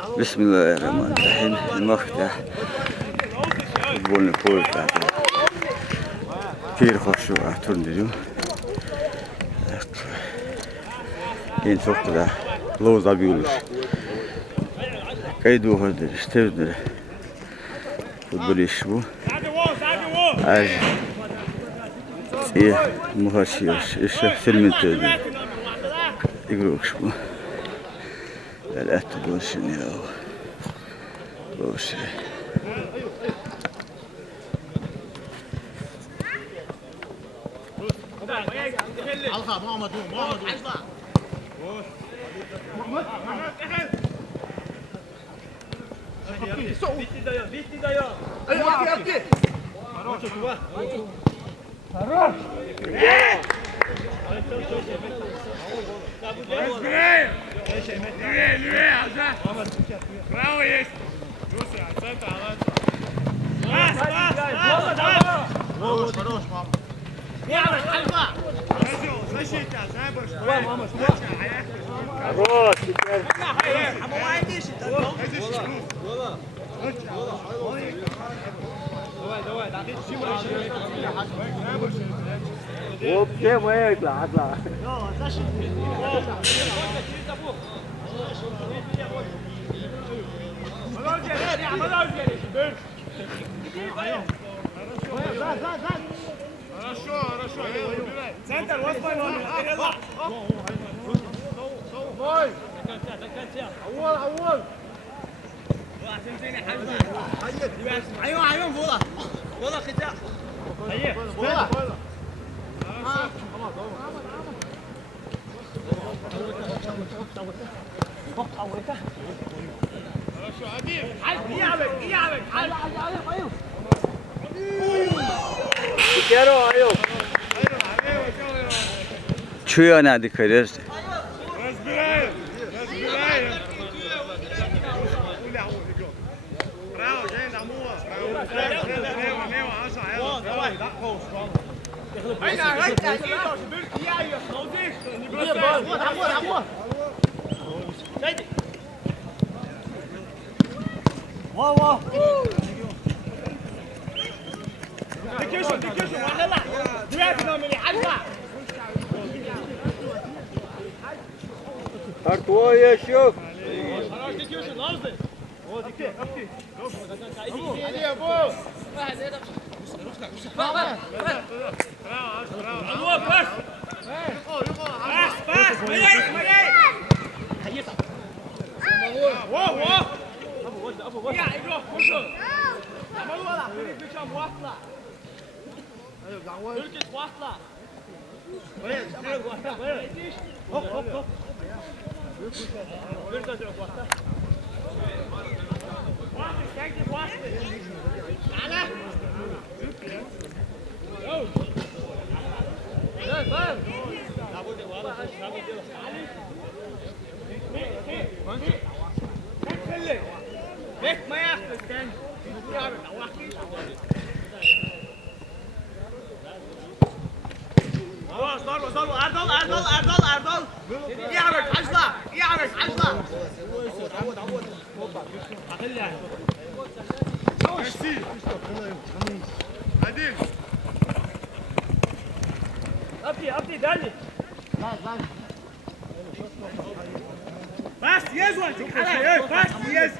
Bismillahirrahmanirrahim. المفتاح futbolun poyutlarda bir hoşu turnuyu. En çok da Loza büyülür. Kaydı ohadır, istevdir. Futbol iş bu. Az iyi muhaşiyos, işe filmin İgrokş bu. Evet, bu şimdi ya. Bu şey. Alha, Muhammed, Alha. Bitti dayan. Ayy, Хорош! Левее, Аза! Право есть! Центр, Хорош, мама! Защитя, Хорош, теперь. Давай, Оп, где моя глаза? Хорошо. Центр, вот мой номер. أول. عيون فوضى ختاء. فوضى. Хорошо, Амир. Иябек. Ayol. Çuya ne dikkat edersin? Разбираем. Bravo, gente, amor. Leva, acha ela. Давай. Во. Дикишь, вахала. Дверь номер 1. Tartuya şok. Хорош, дикишь, лазы. Вот, дикишь. Иди, або. Право. Алло, пас. Пас. Моей. Во. Або. Я игру, хорошо. Амалула, причем вахла. Türkiye vahla. Hop. Bir de vahla. Vahla, sen de vahla. Ala. Yo. Ver. Da bu de vahla, da bu de. Ali. Weg maar, Stan. Ja, da wahla. ضربة أرضل يعمل عجلة عديل أبدي دالي بس يزول بس يز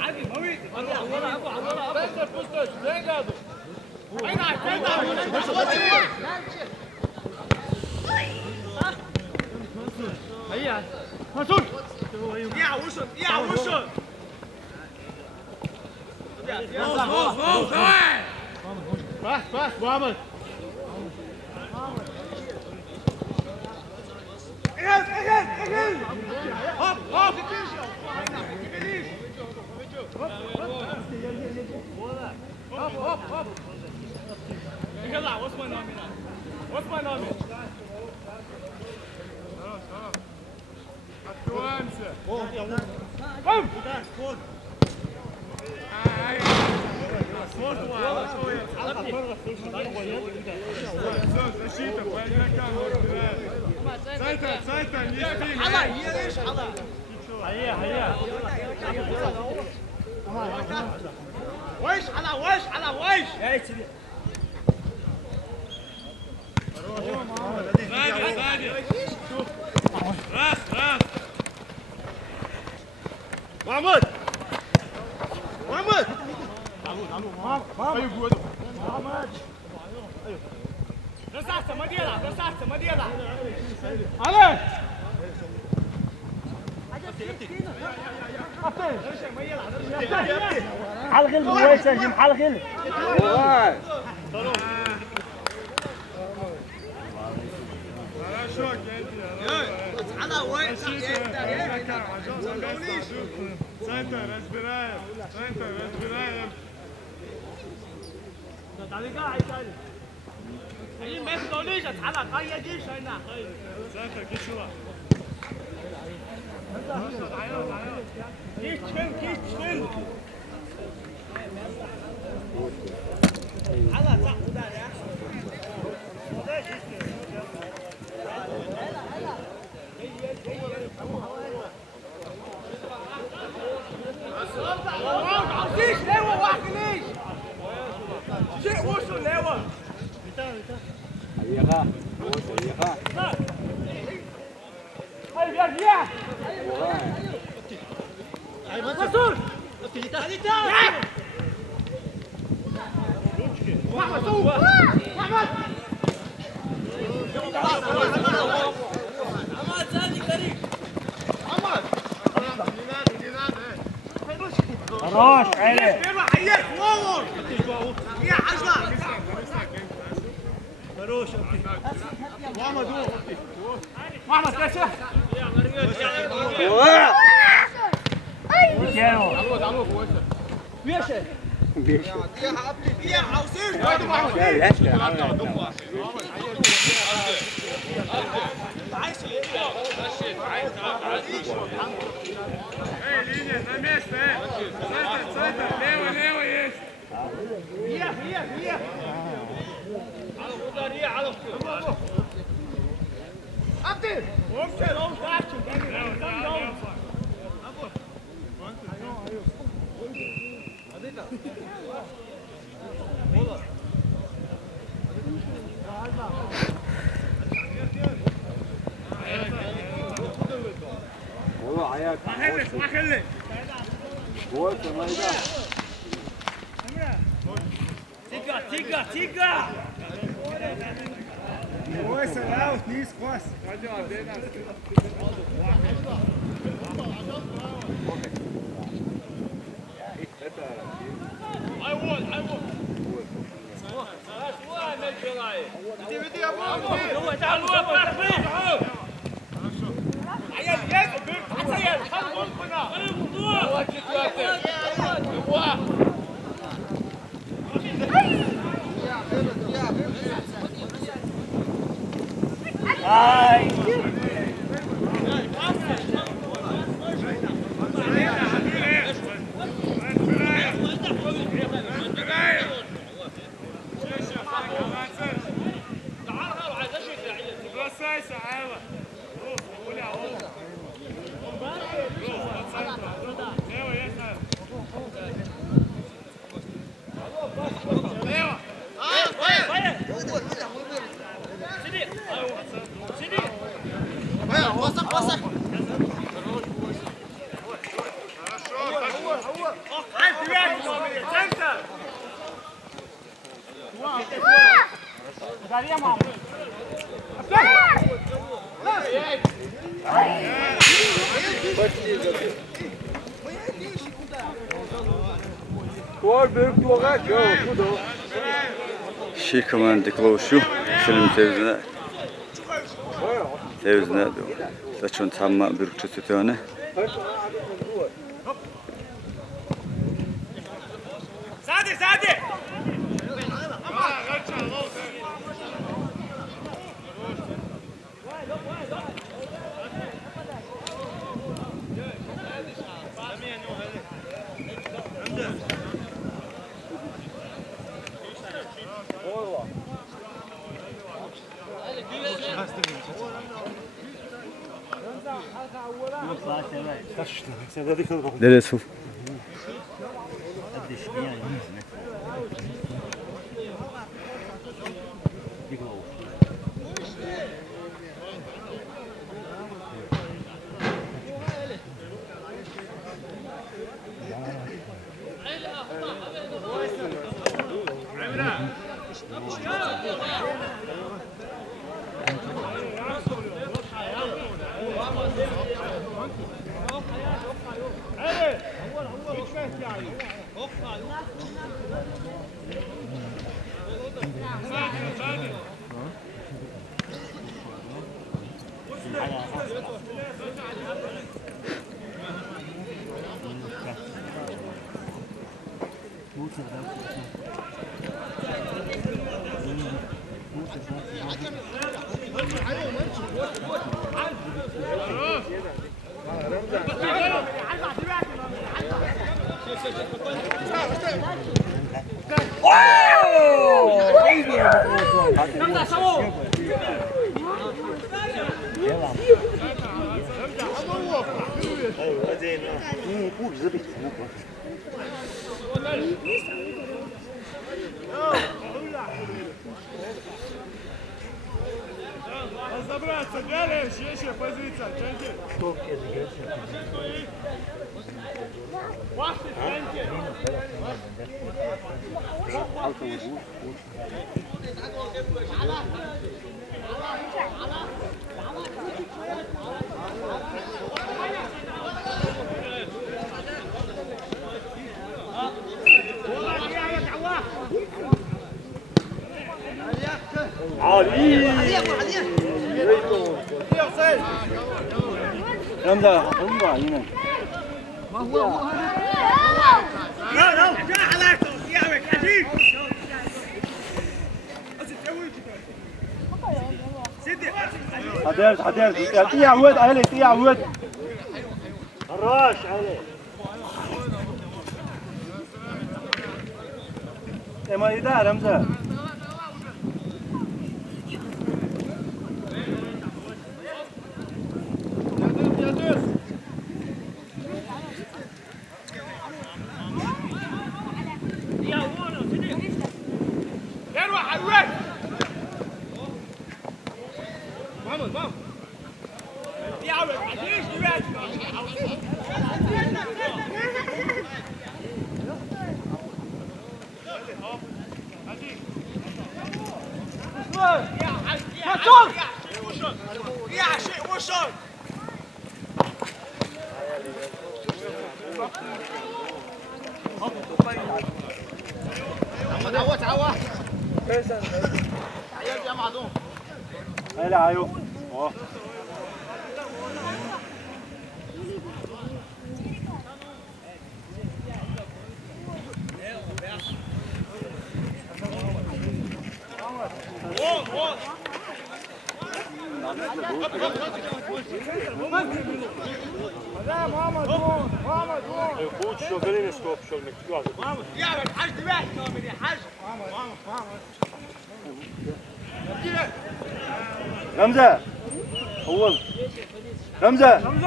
عادي مويد عمرها بس ليه قادو هيا مسؤول يا وصل بس محمد اجل هوب هوب يلا what's my name Atuança vamos защита, поигрока может играть. Центр, не спи. Hala, hier ist Hala. Wesh, Hala, wesh, Hala, wesh. Сзади. Раз. Mahmut. Бросаться, Мадела. Але! حلقل بويس يا جم حلقل Vay. Хорошо, Кенти. Hala, wesh. Центр, разбираем. Центр, кичуа. Ayıha. Ayıha. Vay. راش عليه Vay. كانوا Gel yaşla. Эй, линия, на место, Центр, лево есть. Vay ayak. Махелли. Gol sonunda. تيجا Бойся, аут, низ, хвост. هاي Бросайся, Айва. Рух, гуля, Лево, есть, Лево. Gol büyük tuğla. Yok, bu da. Şirkaman dikloşu film tevzine saçın tamma bir çötütüne Сзади! Nereye su? Разобраться, Галич, еще позиция, Чанки. رمزة هم علينا حدير طيع عود علي طيع عود الراش علي ما يدا رمزة هلا عيو رمزة أول رمزة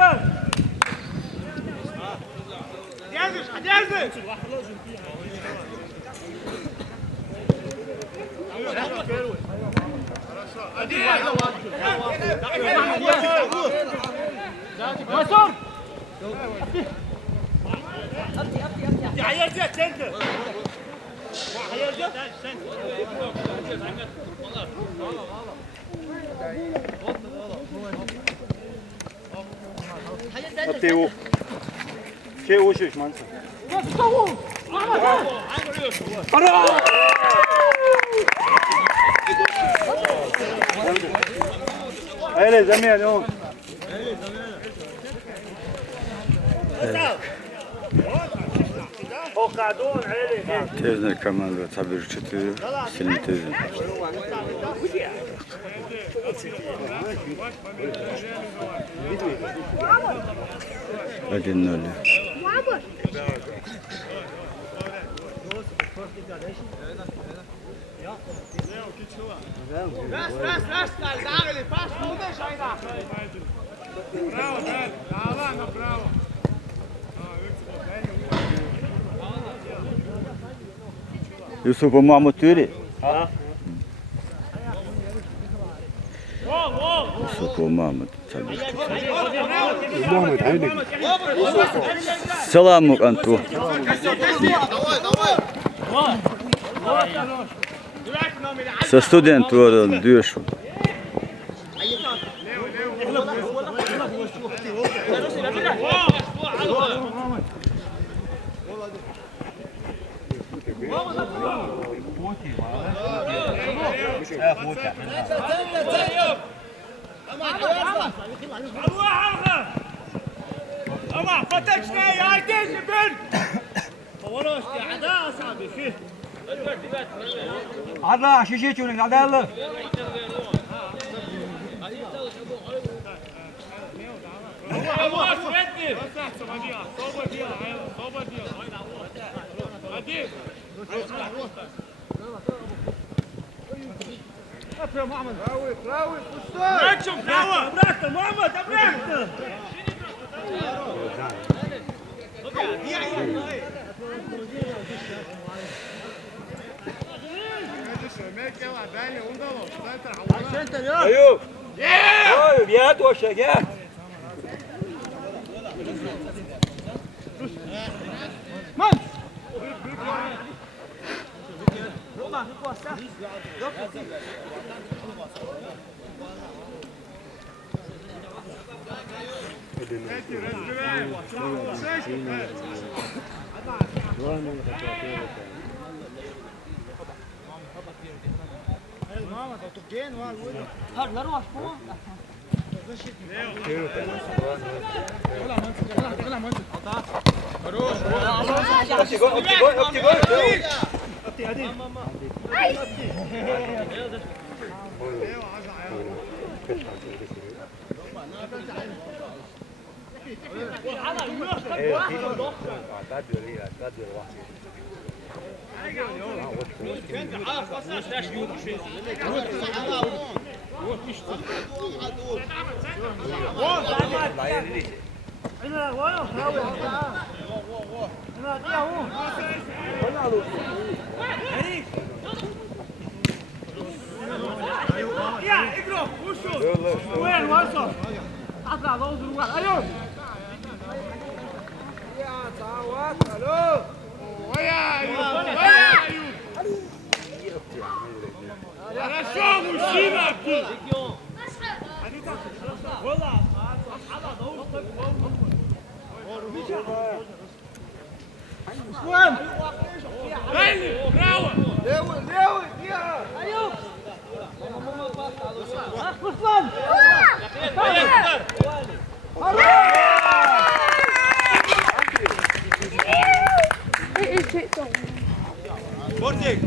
أبتيو شيء وشش مانسا هلا زميل هون تيزن كمان تعبير شتى سلم تيزن أجنّ له Ras, ras, ras, Karl, sag dir, pass, wo bist du? Bravo, Dani. Dala na bravo. Yusuf Mahmut Türi. Yusuf Mahmut tabii. Selamuk Antu. Sa student var diyor. الله فتشنا يا عديش بن فوروش يا عدا صاحبي فيه عدا شيشي تشونك عدا الله الله سويتني راوي فستان. نجم دعوة ابراهيم محمد ابراهيم ايوب ايوب يا توشك يا يا اقرب وشو وين وصل اطلع ضوء الوقت ايوب يا تعوات الو ويا ايوب ويا ايوب. انا شو مصيبك والله على ضوء وين؟ براو. ليوي ليوي يا ايوب اصلا بورتيك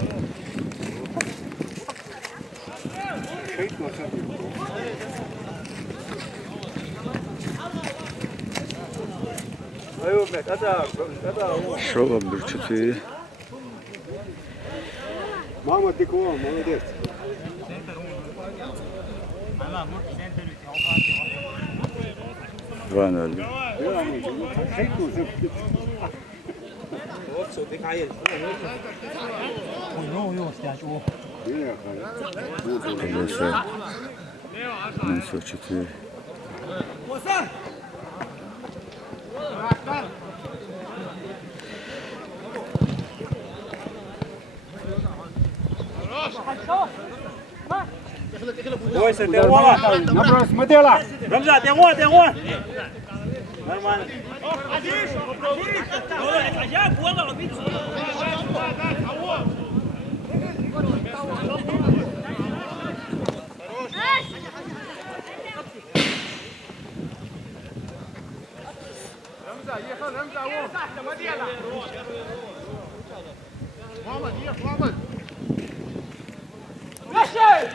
ايوب هذا Şova Bürçütü. Mama dikko, молодец. Van öldü. Arkadaşlar. Mansur Çütü. كويسه ديوان Наброс, смотрела. رمزه ديوان نورمال عزيز عجاب والله بيتزا رمزة ياخذ رمزة هو تحت ما ديلا محمد يا محمد ماشي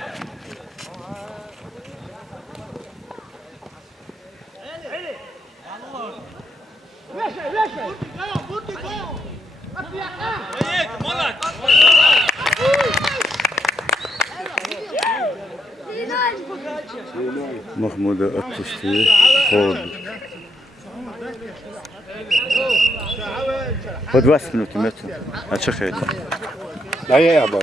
Mahmud'a atıştı. خورد خود واس منو تمتو. چه خیلی؟ لا يا أبا